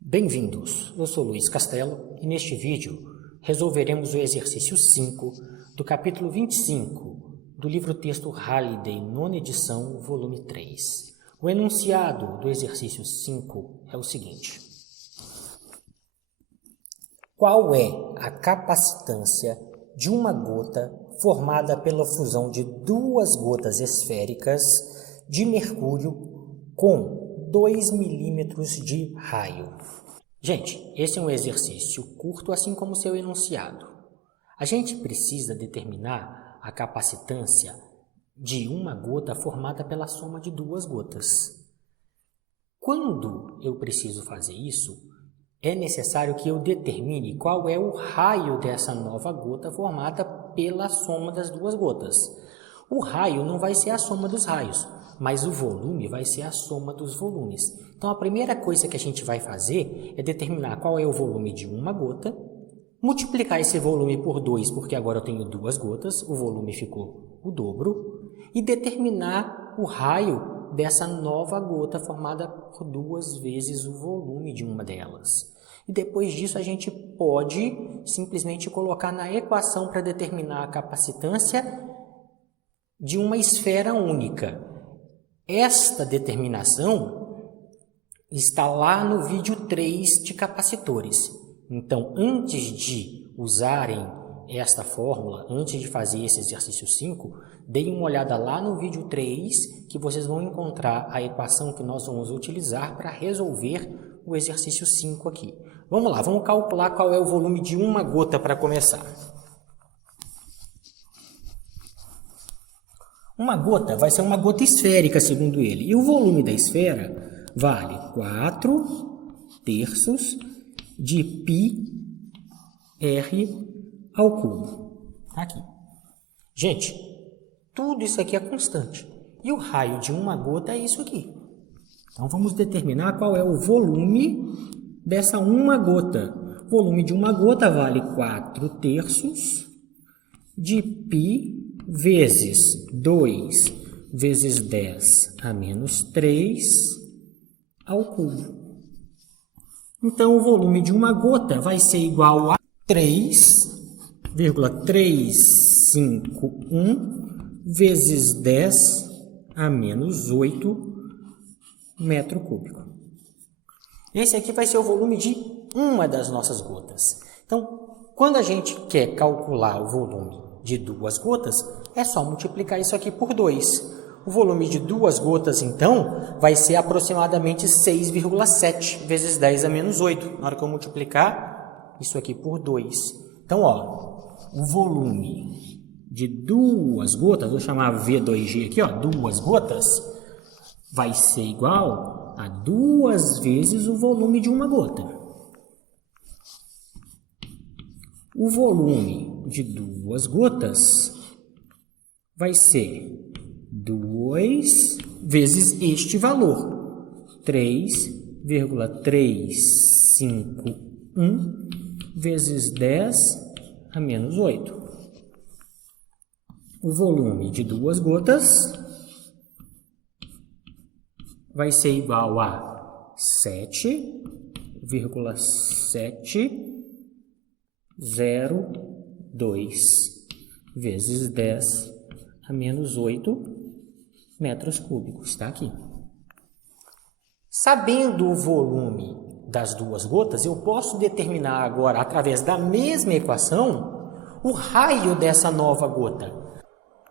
Bem-vindos, eu sou Luiz Castelo e neste vídeo resolveremos o exercício 5 do capítulo 25 do livro-texto Halliday, nona edição, volume 3. O enunciado do exercício 5 é o seguinte: qual é a capacitância de uma gota formada pela fusão de duas gotas esféricas de mercúrio com 2 milímetros de raio? Gente, esse é um exercício curto, assim como o seu enunciado. A gente precisa determinar a capacitância de uma gota formada pela soma de duas gotas. Quando eu preciso fazer isso, é necessário que eu determine qual é o raio dessa nova gota formada pela soma das duas gotas. O raio não vai ser a soma dos raios, mas o volume vai ser a soma dos volumes. Então, a primeira coisa que a gente vai fazer é determinar qual é o volume de uma gota, multiplicar esse volume por 2, porque agora eu tenho duas gotas, o volume ficou o dobro, e determinar o raio dessa nova gota formada por 2 vezes o volume de uma delas. E depois disso a gente pode simplesmente colocar na equação para determinar a capacitância de uma esfera única. Esta determinação está lá no vídeo 3 de capacitores. Então, antes de usarem esta fórmula, antes de fazer esse exercício 5, deem uma olhada lá no vídeo 3, que vocês vão encontrar a equação que nós vamos utilizar para resolver o exercício 5 aqui. Vamos lá, vamos calcular qual é o volume de uma gota para começar. Uma gota vai ser uma gota esférica, segundo ele. E o volume da esfera vale 4/3 de πr ao cubo. Aqui. Gente, tudo isso aqui é constante. E o raio de uma gota é isso aqui. Então, vamos determinar qual é o volume dessa uma gota. O volume de uma gota vale 4/3 de π vezes 2 vezes 10 a menos 3 ao cubo. Então, o volume de uma gota vai ser igual a 3,351 vezes 10 a menos 8 metro cúbico. Esse aqui vai ser o volume de uma das nossas gotas. Então, quando a gente quer calcular o volume de duas gotas, é só multiplicar isso aqui por 2. O volume de duas gotas, então, vai ser aproximadamente 6,7 vezes 10 a menos 8. Na hora que eu multiplicar isso aqui por 2. Então, ó, o volume de duas gotas, vou chamar V2G aqui, ó, duas gotas, vai ser igual a 2 vezes o volume de uma gota. O volume de duas gotas vai ser 2 vezes este valor, 3,351 vezes 10 a menos 8. O volume de duas gotas vai ser igual a 7,702 vezes 10 a menos 8 metros cúbicos, está aqui. Sabendo o volume das duas gotas, eu posso determinar agora, através da mesma equação, o raio dessa nova gota.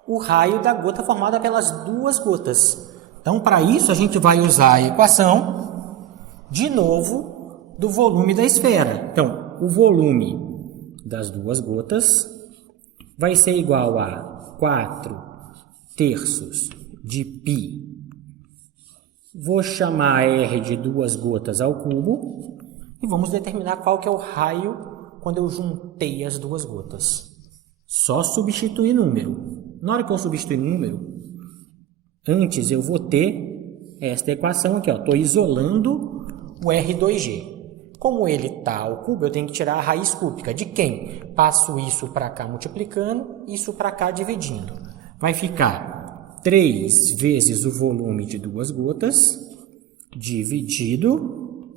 O raio da gota formada pelas duas gotas. Então, para isso, a gente vai usar a equação, de novo, do volume da esfera. Então, o volume das duas gotas vai ser igual a 4/3 de π. Vou chamar R de duas gotas ao cubo e vamos determinar qual que é o raio quando eu juntei as duas gotas. Só substituir número. Na hora que eu substituir número, antes eu vou ter esta equação aqui, ó. Estou isolando o R2G. Como ele está ao cubo, eu tenho que tirar a raiz cúbica. De quem? Passo isso para cá multiplicando, isso para cá dividindo. Vai ficar 3 vezes o volume de duas gotas, dividido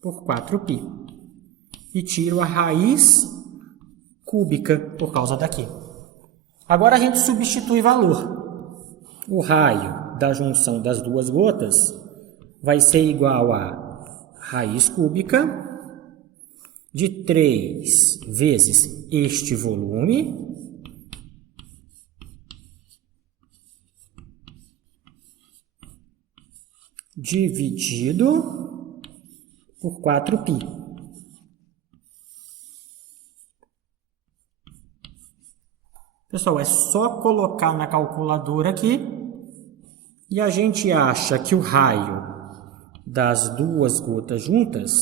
por 4π. E tiro a raiz cúbica por causa daqui. Agora a gente substitui valor. O raio da junção das duas gotas vai ser igual a raiz cúbica de 3 vezes este volume dividido por 4π. Pessoal, é só colocar na calculadora aqui e a gente acha que o raio das duas gotas juntas,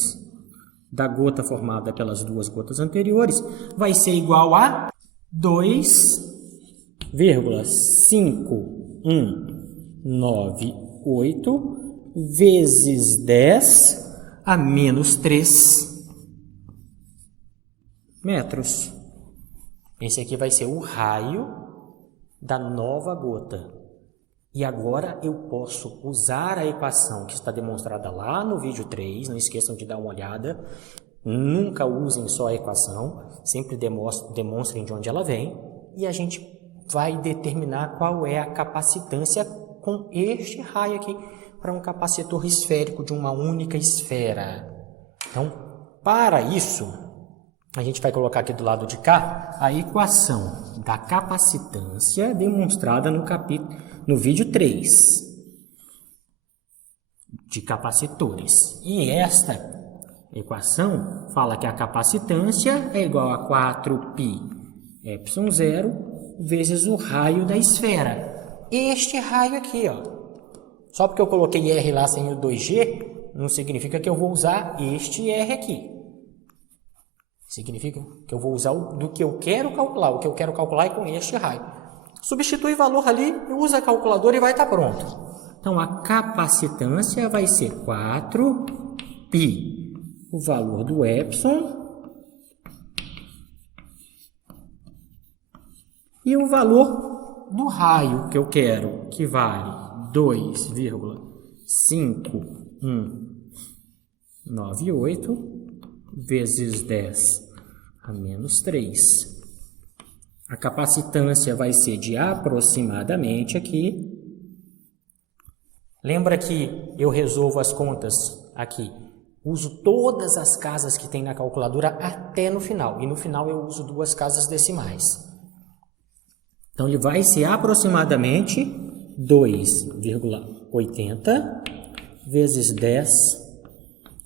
da gota formada pelas duas gotas anteriores, vai ser igual a 2,5198 vezes 10 a menos 3 metros. Esse aqui vai ser o raio da nova gota. E agora eu posso usar a equação que está demonstrada lá no vídeo 3. Não esqueçam de dar uma olhada. Nunca usem só a equação. Sempre demonstrem de onde ela vem. E a gente vai determinar qual é a capacitância com este raio aqui para um capacitor esférico de uma única esfera. Então, para isso, a gente vai colocar aqui do lado de cá a equação da capacitância demonstrada no vídeo 3 de capacitores. E esta equação fala que a capacitância é igual a 4π ε0 vezes o raio da esfera. Este raio aqui, ó. Só porque eu coloquei R lá sem o 2G, não significa que eu vou usar este R aqui. Significa que eu vou usar do que eu quero calcular. O que eu quero calcular é com este raio. Substitui valor ali, usa a calculadora e vai estar pronto. Então, a capacitância vai ser 4π, o valor do epsilon, e o valor do raio que eu quero, que vale 2,5198 vezes 10 a menos 3. A capacitância vai ser de aproximadamente aqui. Lembra que eu resolvo as contas aqui. Uso todas as casas que tem na calculadora até no final. E no final eu uso 2 casas decimais. Então, ele vai ser aproximadamente 2,80 vezes 10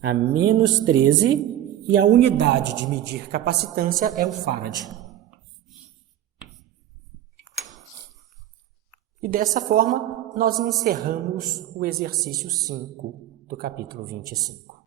a menos 13. E a unidade de medir capacitância é o farad. E dessa forma, nós encerramos o exercício 5 do capítulo 25.